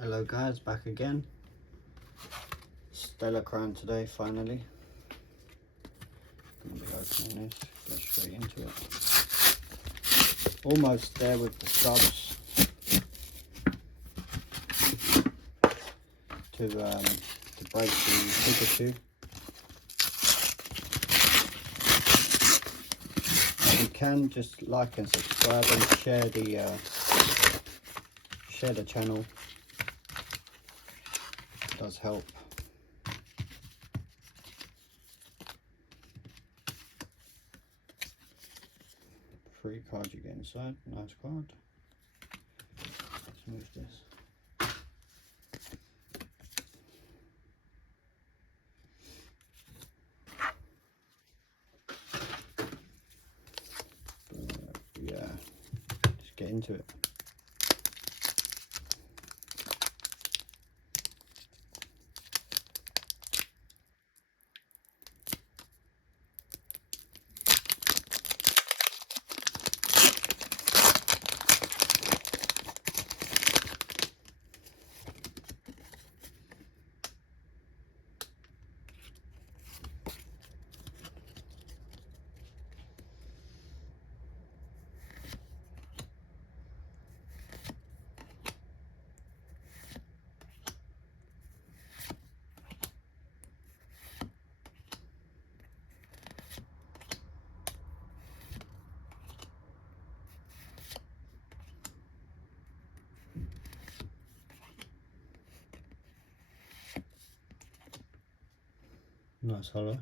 Hello guys, back again. Stella Crown today, finally. I'm going to be opening this, go straight into it. Almost there with the subs to break the Pikachu. And you can just like and subscribe and share the channel. Does help. 3 cards you get inside. Nice card. Let's move this. Yeah, just get into it. Nice hollow.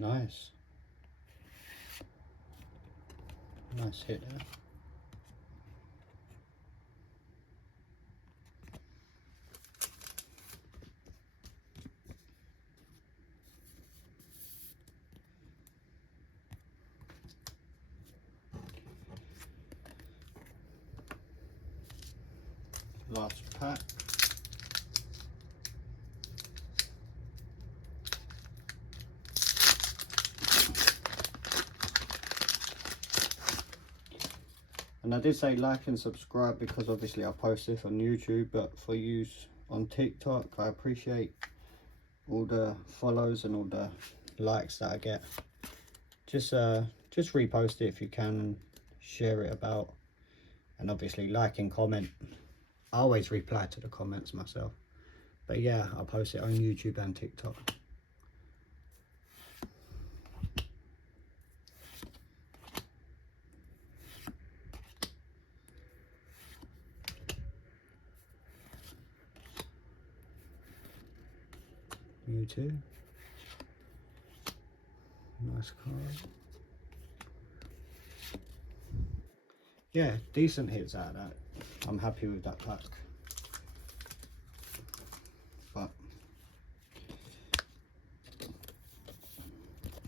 Nice. Nice hit there. Last pack. And I did say like and subscribe because obviously I post this on YouTube, but for use on TikTok, I appreciate all the follows and all the likes that I get. Just repost it if you can and share it about, and obviously like and comment. I always reply to the comments myself, but yeah, I'll post it on YouTube and TikTok. You too. Nice card. Yeah, decent hits out of that. I'm happy with that pack. But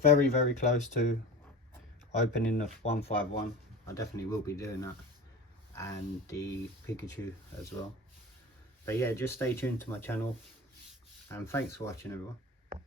very, very close to opening the 151. I definitely will be doing that. And the Pikachu as well. But yeah, just stay tuned to my channel. And thanks for watching, everyone.